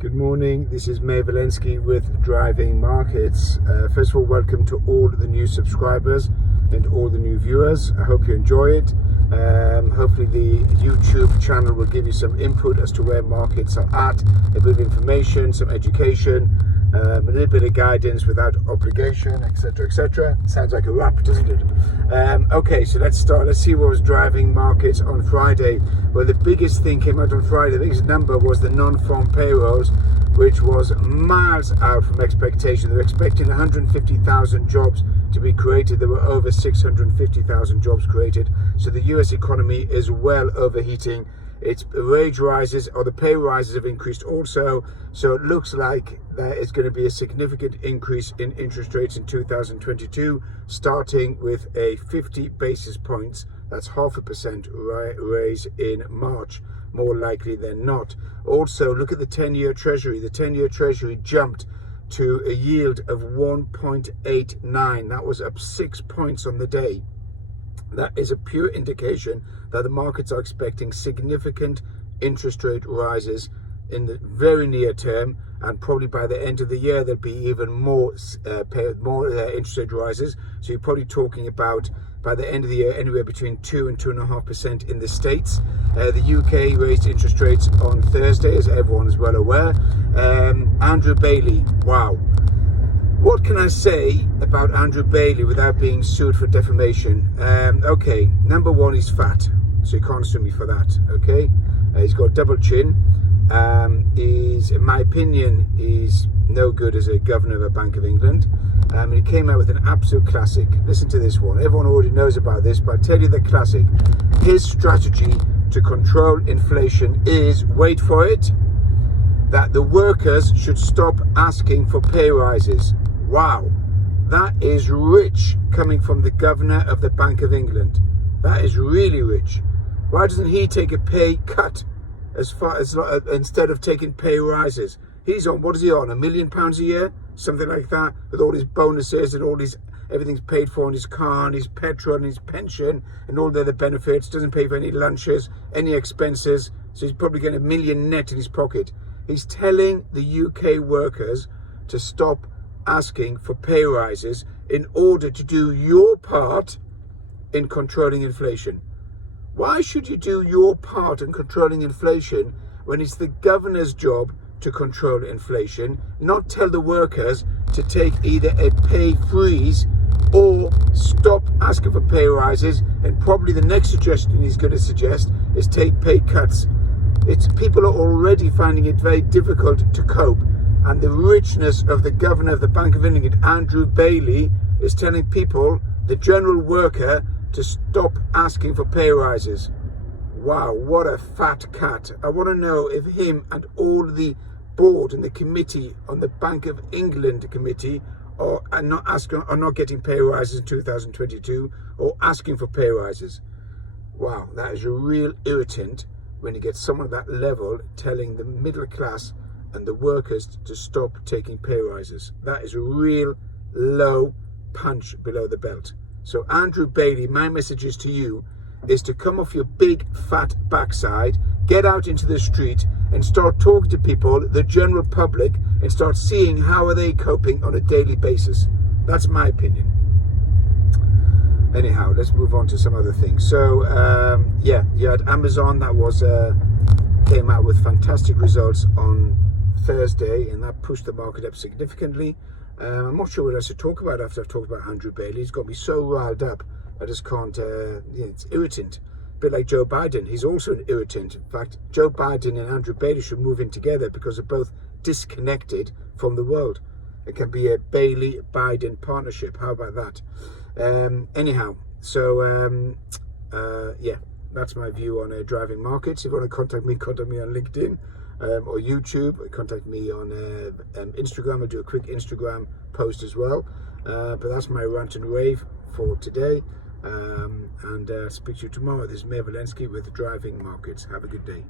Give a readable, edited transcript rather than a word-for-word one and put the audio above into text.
Good morning, this is Meir Valensky with Driving Markets. First of all, welcome to all the new subscribers and all the new viewers. I hope you enjoy it. Hopefully the YouTube channel will give you some input as to where markets are at, a bit of information, some education, a little bit of guidance without obligation, etc, etc. Sounds like a rap, doesn't it? Okay, so let's start. Let's see what was driving markets on Friday. Well, the biggest thing came out on Friday. The biggest number was the non-farm payrolls, which was miles out from expectation. They were expecting 150,000 jobs to be created. There were over 650,000 jobs created. So the US economy is well overheating. Its wage rises or the pay rises have increased also. So it looks like there is going to be a significant increase in interest rates in 2022, starting with a 50 basis points. That's 0.5% raise in March, more likely than not. Also, look at the 10-year Treasury. The 10-year Treasury jumped to a yield of 1.89. That was up 6 points on the day. That is a pure indication that the markets are expecting significant interest rate rises in the very near term, and probably by the end of the year there'll be even more interest rate rises. So you're probably talking about, by the end of the year, anywhere between 2 and 2.5% in the States. The UK raised interest rates on Thursday, as everyone is well aware. Andrew Bailey, wow. What can I say about Andrew Bailey without being sued for defamation? Okay, number one, he's fat, so you can't sue me for that, okay? He's got a double chin. He's, in my opinion, he's no good as a governor of a Bank of England. He came out with an absolute classic. Listen to this one. Everyone already knows about this, but I'll tell you the classic. His strategy to control inflation is, wait for it, that the workers should stop asking for pay rises. Wow, that is rich coming from the governor of the Bank of England. That is really rich. Why doesn't he take a pay cut as far as instead of taking pay rises? He's on, what is he on, £1 million a year? Something like that, with all his bonuses and all his, everything's paid for in his car and his petrol and his pension and all the other benefits. Doesn't pay for any lunches, any expenses. So he's probably getting $1 million net in his pocket. He's telling the UK workers to stop asking for pay rises in order to do your part in controlling inflation. Why should you do your part in controlling inflation when it's the governor's job to control inflation, not tell the workers to take either a pay freeze or stop asking for pay rises? And probably the next suggestion he's going to suggest is take pay cuts. It's people are already finding it very difficult to cope, and the richness of the governor of the Bank of England, Andrew Bailey, is telling people, the general worker, to stop asking for pay rises. Wow, what a fat cat. I want to know if him and all the board and the committee on the Bank of England committee are not getting pay rises in 2022 or asking for pay rises. Wow, that is a real irritant when you get someone at that level telling the middle class and the workers to stop taking pay rises. That is a real low punch below the belt. So Andrew Bailey, my message is to you is to come off your big fat backside, get out into the street and start talking to people, the general public, and start seeing how are they coping on a daily basis. That's my opinion. Anyhow, let's move on to some other things. So yeah, you had Amazon that was came out with fantastic results on Thursday, and that pushed the market up significantly. I'm not sure what else to talk about after I've talked about Andrew Bailey. He's got me so riled up, I just can't, it's irritant. A bit like Joe Biden, he's also an irritant. In fact, Joe Biden and Andrew Bailey should move in together because they're both disconnected from the world. It can be a Bailey-Biden partnership. How about that? Anyhow, so yeah, that's my view on driving markets. If you want to contact me on LinkedIn. Or YouTube, contact me on Instagram. I'll do a quick Instagram post as well. But that's my rant and rave for today. And speak to you tomorrow. This is Meir Valensky with Driving Markets. Have a good day.